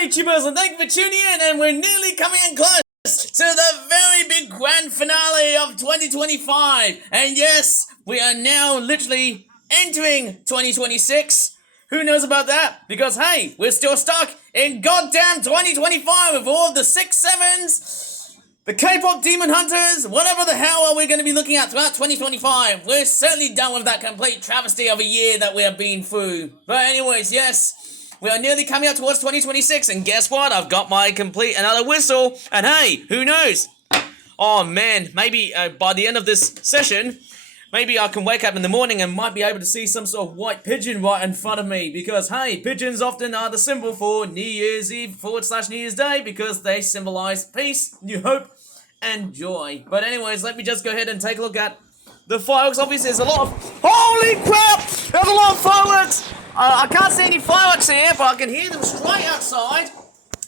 Hi YouTubers, and thank you for tuning in, and we're nearly coming in close to the very big grand finale of 2025. And yes, we are now literally entering 2026. Who knows about that? Because hey, we're still stuck in goddamn 2025 with all of the 6-7s, the K-pop demon hunters, whatever the hell are we going to be looking at throughout 2025. We're certainly done with that complete travesty of a year that we have been through. But anyways, yes, we are nearly coming up towards 2026, and guess what? I've got my complete another whistle, and hey, who knows? Oh man, maybe by the end of this session, maybe I can wake up in the morning and might be able to see some sort of white pigeon right in front of me, because hey, pigeons often are the symbol for New Year's Eve / New Year's Day, because they symbolize peace, new hope, and joy. But anyways, let me just go ahead and take a look at the fireworks. Obviously, there's a lot of... Holy crap! There's a lot of fireworks! I can't see any fireworks here, but I can hear them straight outside.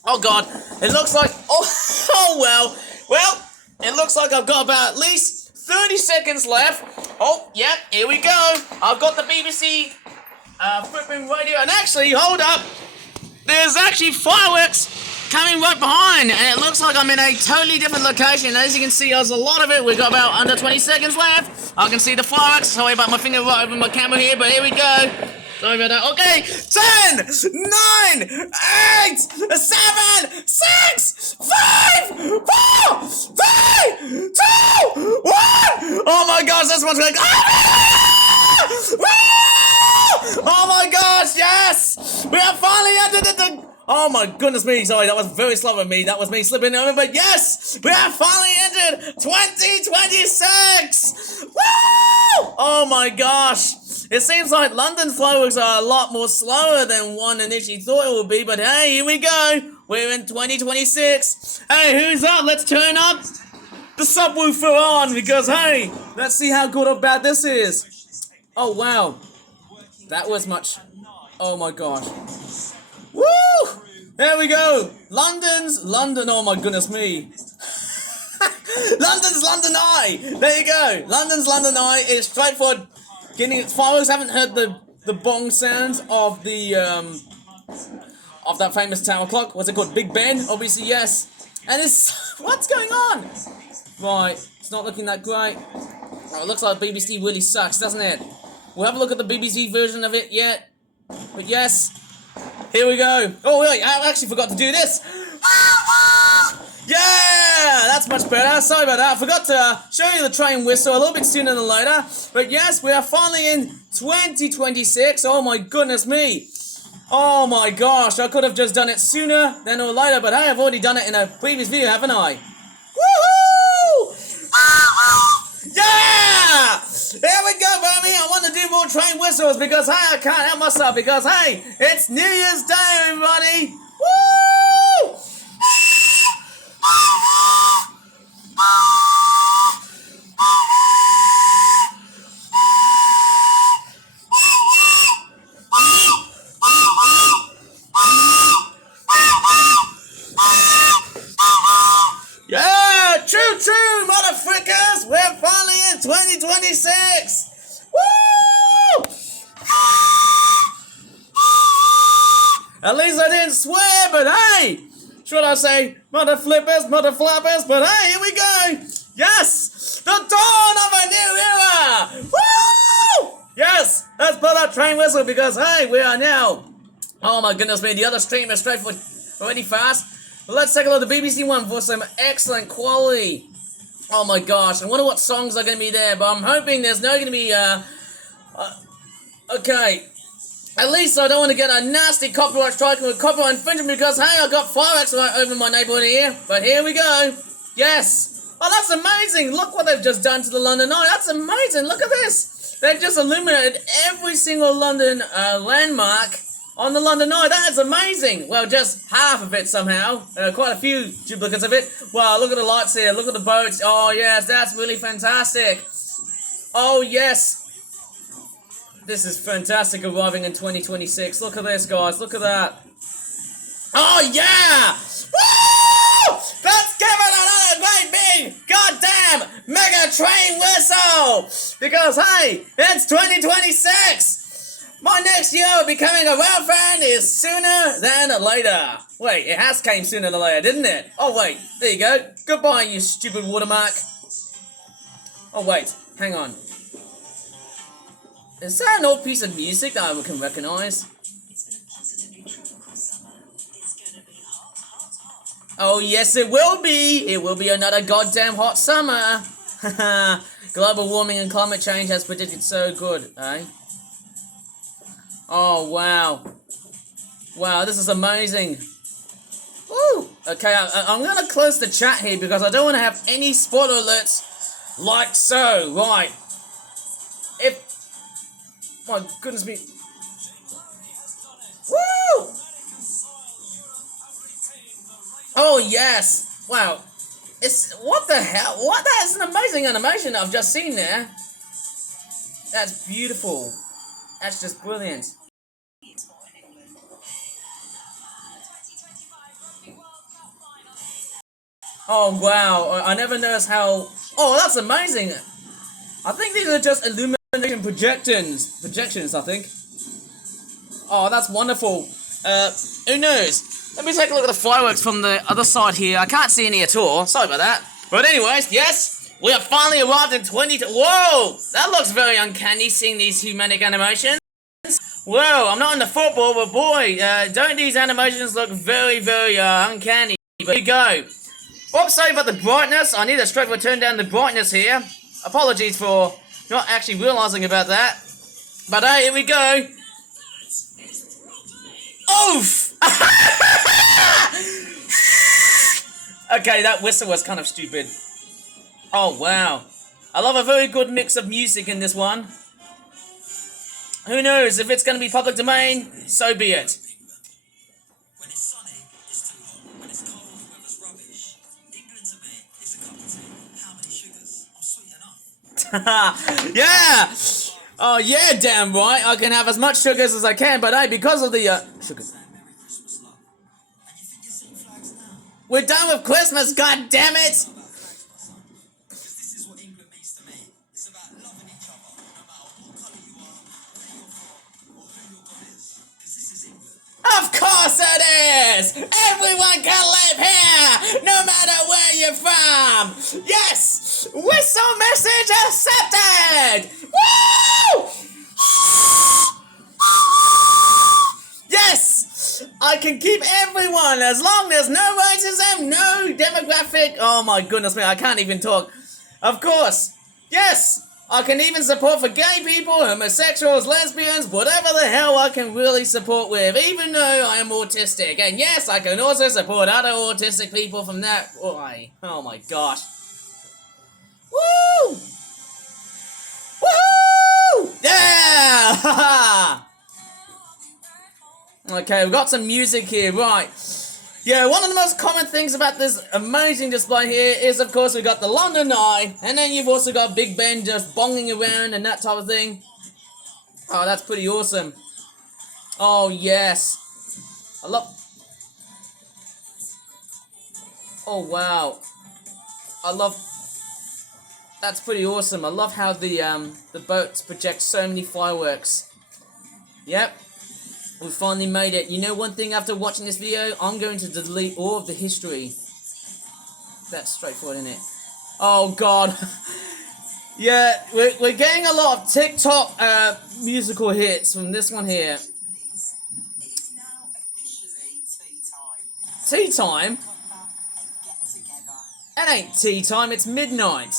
Oh god, it looks like... Oh well. Well, it looks like I've got about at least 30 seconds left. Oh, yep, here we go. I've got the BBC flipping radio, and actually, hold up. There's actually fireworks coming right behind, and it looks like I'm in a totally different location. As you can see, there's a lot of it. We've got about under 20 seconds left. I can see the fireworks. Sorry about my finger right over my camera here, but here we go. Sorry about that. Okay, 10, 9, 8, 7, 6, 5, 4, 3, 2, 1. Oh my gosh, this one's like... Oh my gosh, yes! We have finally entered the... Oh my goodness me, sorry, that was very slow of me. That was me slipping over, but yes! We have finally entered 2026! Woo! Oh my gosh! It seems like London's fireworks are a lot more slower than one initially thought it would be, but hey, here we go! We're in 2026! Hey, who's up? Let's turn up the subwoofer on, because hey, let's see how good or bad this is. Oh wow. That was much... Oh my gosh. Woo! There we go! London, oh my goodness me. London's London Eye! There you go! London's London Eye is straightforward. Getting its fireworks. Haven't heard the bong sounds of the of that famous tower clock. What's it called? Big Ben? Obviously, yes. And it's... What's going on? Right, it's not looking that great. Oh, it looks like BBC really sucks, doesn't it? We'll have a look at the BBC version of it yet. But yes, here we go. Oh wait, I actually forgot to do this. Yeah, that's much better. Sorry about that. I forgot to show you the train whistle a little bit sooner than later. But yes, we are finally in 2026. Oh my goodness me. Oh my gosh, I could have just done it sooner than or later, but hey, I've already done it in a previous video, haven't I? Woohoo! Yeah! Here we go, baby. I want to do more train whistles because, hey, I can't help myself because, hey, it's New Year's Day, everybody. Woo! Yeah, choo-choo, motherfuckers. We're finally in 2026. Woo! At least I didn't swear, but hey, should I say mother flippers, mother flappers? But hey, here we go. Yes, the dawn of a new era. Woo! Yes, let's put that train whistle because hey, we are now. Oh my goodness me, the other stream is straightforward, already fast. But let's take a look at the BBC one for some excellent quality. Oh my gosh, I wonder what songs are going to be there, but I'm hoping there's no going to be, okay. At least I don't want to get a nasty copyright strike with copyright infringement because, hey, I got fireworks right over my neighborhood here. But here we go. Yes. Oh, that's amazing. Look what they've just done to the London Eye. That's amazing. Look at this. They've just illuminated every single London landmark on the London Eye. That is amazing. Well, just half of it somehow. Quite a few duplicates of it. Wow, look at the lights here. Look at the boats. Oh, yes, that's really fantastic. Oh, yes. This is fantastic arriving in 2026. Look at this, guys. Look at that. Oh, yeah! Woo! Let's give it another great big goddamn mega train whistle! Because, hey, it's 2026! My next year of becoming a real friend is sooner than later. Wait, it has came sooner than later, didn't it? Oh wait, there you go. Goodbye, you stupid watermark. Oh wait, hang on. Is that an old piece of music that I can recognize? Oh yes, it will be. It will be another goddamn hot summer. Global warming and climate change has predicted so good, eh? Oh wow. Wow, this is amazing. Woo! Okay, I'm gonna close the chat here because I don't want to have any spoiler alerts like so. Right. If... My goodness me. Woo! Oh yes! Wow. It's... What the hell? What? That is an amazing animation I've just seen there. That's beautiful. That's just brilliant. Oh wow, I never noticed how... Oh, that's amazing! I think these are just illumination projections, I think. Oh, that's wonderful. Who knows? Let me take a look at the fireworks from the other side here. I can't see any at all, sorry about that. But anyways, yes, we have finally arrived in 20... Whoa! That looks very uncanny, seeing these humanic animations. Whoa, I'm not into football, but boy, don't these animations look very, very uncanny. But here you go. Oops, sorry about the brightness. I need to straight turn down the brightness here. Apologies for not actually realizing about that. But hey, here we go. Oof! Okay, that whistle was kind of stupid. Oh, wow. I love a very good mix of music in this one. Who knows, if it's going to be public domain, so be it. When it's sunny, it's too hot. When it's cold, the weather's rubbish. England to me is a cup of tea. How many sugars? I'm sweet enough. Yeah! Oh yeah, damn right. I can have as much sugars as I can, but hey, because of the sugar. We're done with Christmas, god damn it! Of course it is! Everyone can live here, no matter where you're from! Yes! Whistle message accepted! Woo! Yes! I can keep everyone as long as no racism, no demographic... Oh my goodness me, I can't even talk. Of course! Yes! I can even support for gay people, homosexuals, lesbians, whatever the hell I can really support with, even though I am autistic. And yes, I can also support other autistic people from that... Oh my gosh. Woo! Woohoo! Yeah! Okay, we've got some music here, right. Yeah, one of the most common things about this amazing display here is, of course, we got the London Eye, and then you've also got Big Ben just bonging around and that type of thing. Oh, that's pretty awesome. Oh, yes. I love... Oh, wow. I love... That's pretty awesome. I love how the boats project so many fireworks. Yep. We finally made it. You know one thing, after watching this video, I'm going to delete all of the history. That's straightforward, isn't it? Oh god. Yeah, we're getting a lot of TikTok musical hits from this one here. It's now officially tea time. Tea time? It ain't tea time, it's midnight.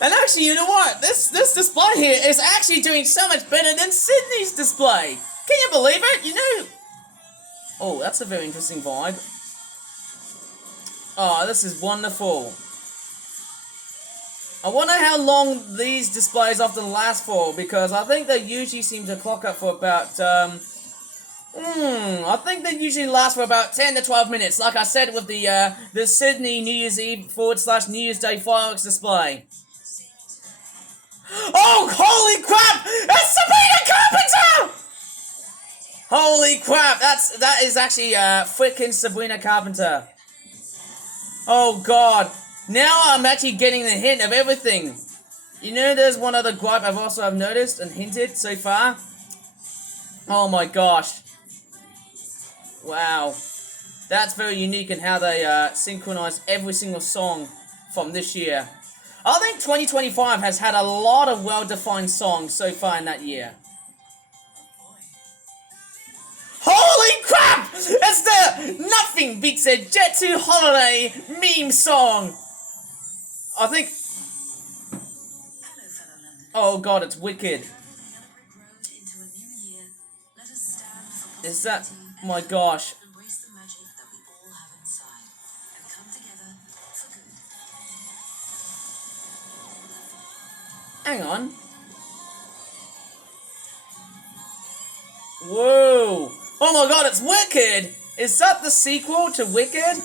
And actually, you know what? This display here is actually doing so much better than Sydney's display. Can you believe it? You know... Oh, that's a very interesting vibe. Oh, this is wonderful. I wonder how long these displays often last for, because I think they usually seem to clock up for about, I think they usually last for about 10 to 12 minutes, like I said with the Sydney New Year's Eve / New Year's Day fireworks display. Oh, holy crap! It's Sabrina Carpenter! Holy crap, that is actually freaking Sabrina Carpenter. Oh god, now I'm actually getting the hint of everything. You know, there's one other gripe I've noticed and hinted so far. Oh my gosh. Wow. That's very unique in how they synchronize every single song from this year. I think 2025 has had a lot of well-defined songs so far in that year. Holy crap! It's the Nothing Beats a Jet to Holiday meme song. I think... Oh god, it's wicked. Is that... My gosh. Hang on. Whoa! Oh my god, it's Wicked! Is that the sequel to Wicked?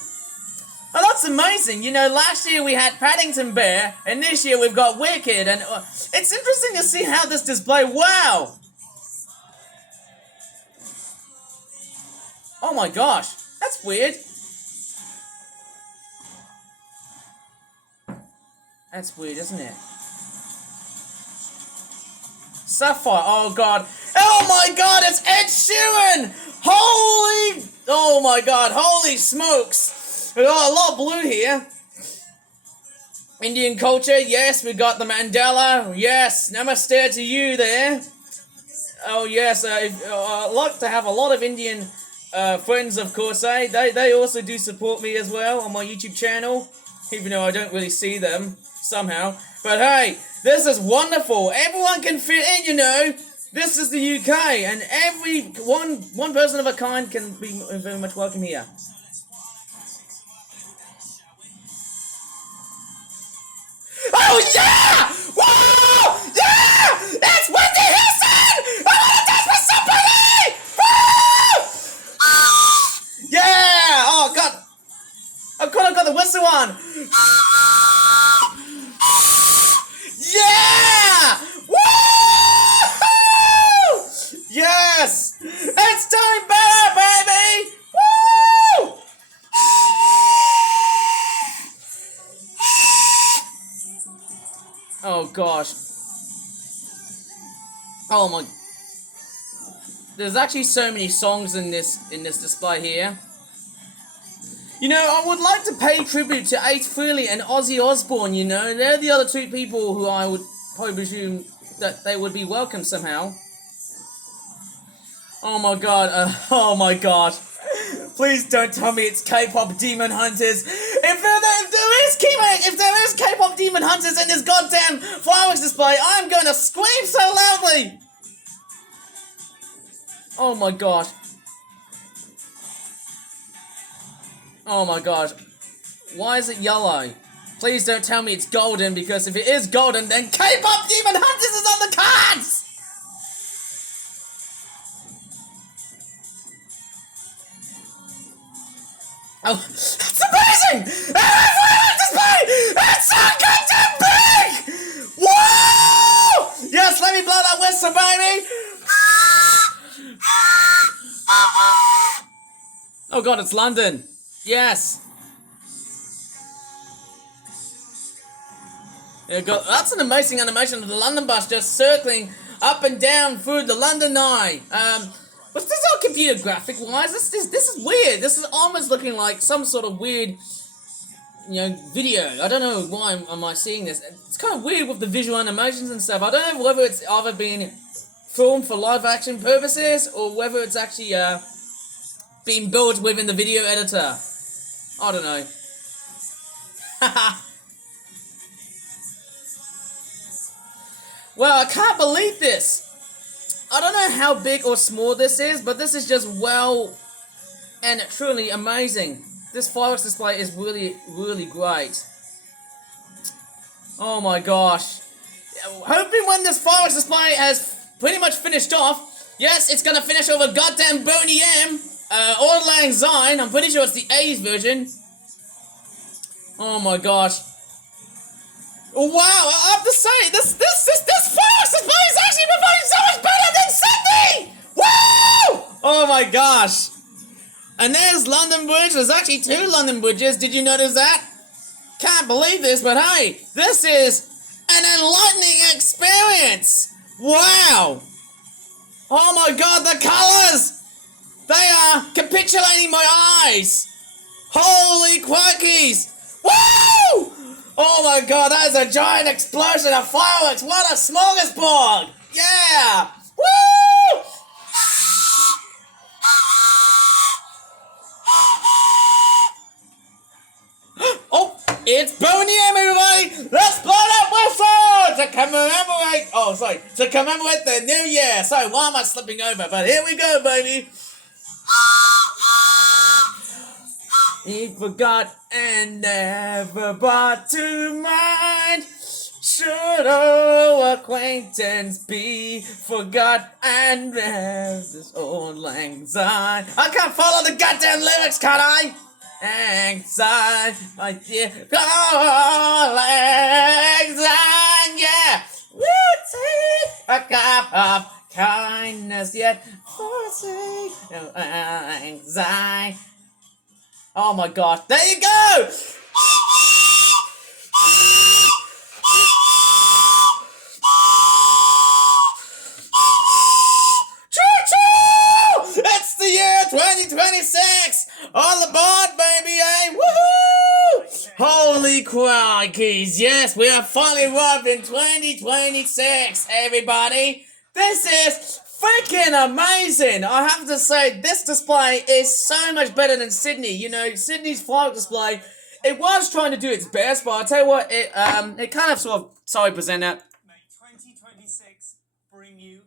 Oh, that's amazing. You know, last year we had Paddington Bear, and this year we've got Wicked, and it's interesting to see how this display... Wow! Oh my gosh, that's weird. That's weird, isn't it? Sapphire, oh god. Oh my god, it's Ed Sheeran! Holy... Oh my god, holy smokes. We got a lot of blue here. Indian culture, yes, we got the Mandela. Yes, namaste to you there. Oh yes, I like to have a lot of Indian friends, of course, eh? They also do support me as well on my YouTube channel, even though I don't really see them somehow. But hey, this is wonderful. Everyone can fit in, you know. This is the UK, and every one person of a kind can be very much welcome here. Oh yeah! Whoa! Yeah! That's Whitney Houston! I want to dance with somebody! Woo! Yeah! Oh god! I've got the whistle on! Yeah! Woo! Yes! It's time better, baby! Woo! Oh gosh. Oh my. There's actually so many songs in this display here. You know, I would like to pay tribute to Ace Frehley and Ozzy Osbourne, you know. They're the other two people who I would probably presume that they would be welcome somehow. Oh my god, oh my god. Please don't tell me it's K-pop Demon Hunters. If there is K-pop Demon Hunters in this goddamn fireworks display, I'm going to scream so loudly. Oh my god. Oh my god. Why is it yellow? Please don't tell me it's golden, because if it is golden, then K-pop Demon Hunters is on the cards! Oh, that's amazing! Display! It's so goddamn big! Whoa! Yes, let me blow that whistle, baby! Oh god, it's London. Yes. That's an amazing animation of the London bus just circling up and down through the London Eye. What's this all computer graphic wise? This is weird. This is almost looking like some sort of weird, you know, video. I don't know why am I seeing this. It's kind of weird with the visual animations and stuff. I don't know whether it's either being filmed for live action purposes or whether it's actually being built within the video editor. I don't know. Well, I can't believe this. I don't know how big or small this is, but this is just well and truly amazing. This fireworks display is really, really great. Oh my gosh. Hoping when this fireworks display has pretty much finished off, yes, it's gonna finish over goddamn Boney M, Auld Lang Syne. I'm pretty sure it's the 80s version. Oh my gosh. Wow, I have to say, this fireworks display is actually performing so much better than Sydney! Woo! Oh my gosh. And there's London Bridge. There's actually 2 London Bridges. Did you notice that? Can't believe this, but hey, this is An enlightening experience! Wow! Oh my god, the colours! They are capitulating my eyes! Holy quirkies! Woo! Oh my god, that is a giant explosion of fireworks! What a smorgasbord! Yeah! Woo! Oh, it's Boneyam, everybody! Let's blow that whistle to commemorate. Oh, sorry, to commemorate the new year. Sorry, why am I slipping over? But here we go, baby. He forgot and never brought to mind. Should old acquaintance be forgot and there's this old lang syne. I can't follow the goddamn lyrics, can I? Anxiety, my dear, oh, lang syne, yeah. We'll take a cup of kindness, yet forsake no anxiety. Oh my god, there you go! Choo-choo! It's the year 2026! On the board, baby, eh? Woohoo! Holy crikeys, yes, we are finally arrived in 2026, everybody! This is freaking amazing! I have to say, this display is so much better than Sydney. You know, Sydney's firework display, it was trying to do its best, but I'll tell you what, it kind of sort of, sorry presenter. May 2026 bring you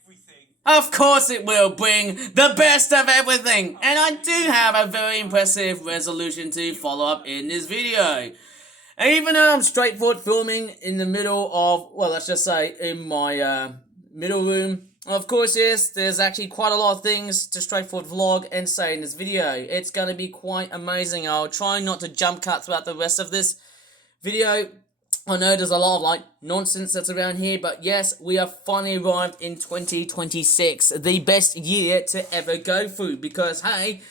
everything. Of course it will bring the best of everything. And I do have a very impressive resolution to follow up in this video. And even though I'm straightforward filming in the middle of, well, let's just say in my middle room, of course, yes, there's actually quite a lot of things to straightforward vlog and say in this video. It's going to be quite amazing. I'll try not to jump cut throughout the rest of this video. I know there's a lot of, like, nonsense that's around here, but yes, we are finally arrived in 2026. The best year to ever go through, because, hey,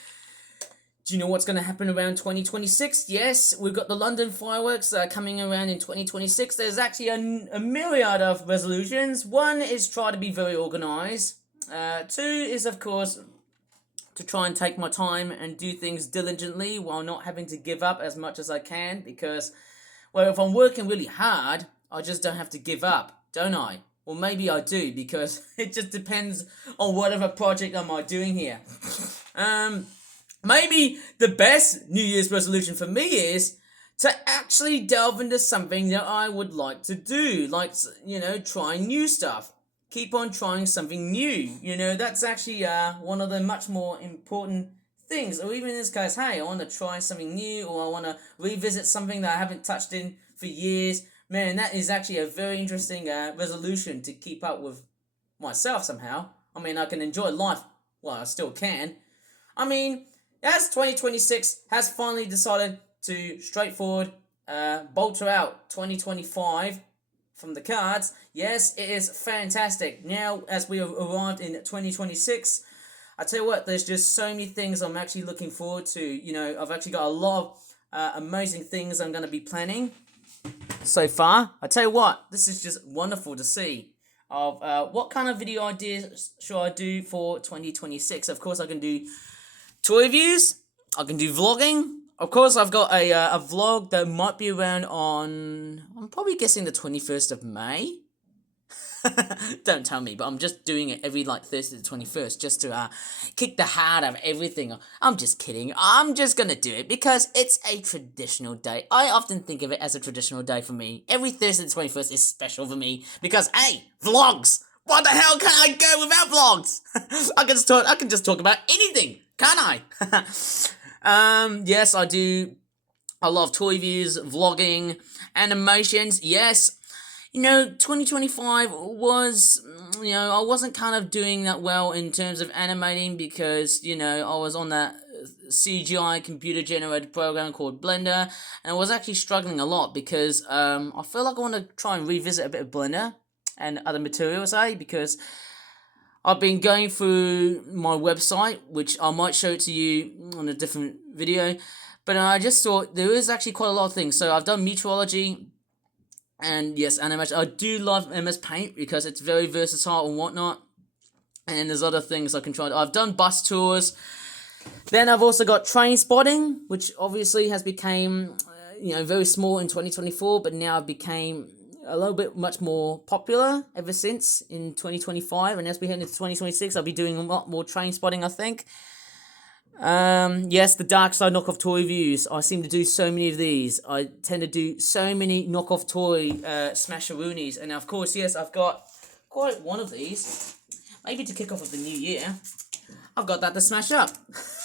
do you know what's going to happen around 2026? Yes, we've got the London fireworks coming around in 2026. There's actually a myriad of resolutions. One is try to be very organised. Two is, of course, to try and take my time and do things diligently while not having to give up as much as I can, because, well, if I'm working really hard, I just don't have to give up, don't I? Or maybe I do, because it just depends on whatever project am I doing here. Maybe the best New Year's resolution for me is to actually delve into something that I would like to do. Like, you know, trying new stuff. Keep on trying something new. You know, that's actually one of the much more important things. Or even in this case, hey, I want to try something new, or I want to revisit something that I haven't touched in for years. Man, that is actually a very interesting resolution to keep up with myself somehow. I mean, I can enjoy life while I still can. I mean, as 2026 has finally decided to straightforward bolter out 2025 from the cards, yes, it is fantastic. Now, as we have arrived in 2026, I tell you what, there's just so many things I'm actually looking forward to. You know, I've actually got a lot of amazing things I'm going to be planning so far. I tell you what, this is just wonderful to see. Of what kind of video ideas should I do for 2026? Of course, I can do tour reviews, I can do vlogging. Of course, I've got a vlog that might be around on, I'm probably guessing the 21st of May. Don't tell me, but I'm just doing it every, like, Thursday the 21st, just to kick the heart of everything. I'm just kidding. I'm just gonna do it because it's a traditional day. I often think of it as a traditional day for me. Every Thursday the 21st is special for me because, hey, vlogs! What the hell can I go without vlogs? I can just talk about anything, can't I? Yes, I do a lot of toy reviews, vlogging, animations, yes. You know, 2025 was, you know, I wasn't kind of doing that well in terms of animating because, you know, I was on that CGI computer-generated program called Blender, and I was actually struggling a lot because I feel like I want to try and revisit a bit of Blender and other materials, because I've been going through my website, which I might show it to you on a different video, but I just thought there is actually quite a lot of things. So I've done meteorology, And yes, animation. I do love MS Paint because it's very versatile and whatnot. And there's other things I can try. I've done bus tours. Then I've also got trainspotting, which obviously has become, very small in 2024, but now it became a little bit much more popular ever since in 2025. And as we head into 2026, I'll be doing a lot more trainspotting, I think. Yes, the Dark Side knockoff toy reviews. I seem to do so many of these. I tend to do so many knockoff toy smasheroonies. And of course, yes, I've got quite one of these. Maybe to kick off with the new year. I've got that to smash up.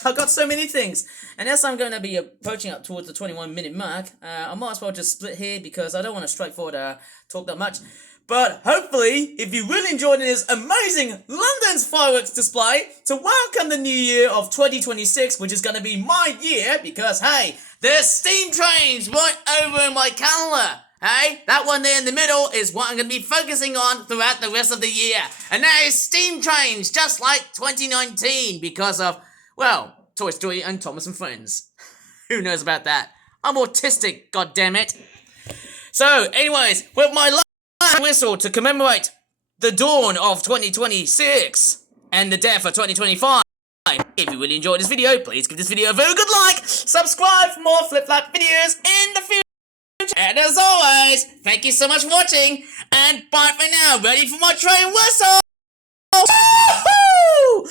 I've got so many things. And as I'm going to be approaching up towards the 21-minute mark, I might as well just split here because I don't want to straightforward talk that much. But hopefully, if you really enjoyed this amazing London's fireworks display to welcome the new year of 2026, which is going to be my year because, hey, there's steam trains right over in my calendar. Hey, that one there in the middle is what I'm going to be focusing on throughout the rest of the year. And that is steam trains, just like 2019, because of, well, Toy Story and Thomas and Friends. Who knows about that? I'm autistic, goddammit. So, anyways, with my last whistle to commemorate the dawn of 2026 and the death of 2025. If you really enjoyed this video, please give this video a very good like, subscribe for more flip-flap videos in the future. And as always, thank you so much for watching, and bye for now. Ready for my train whistle! Woo-hoo!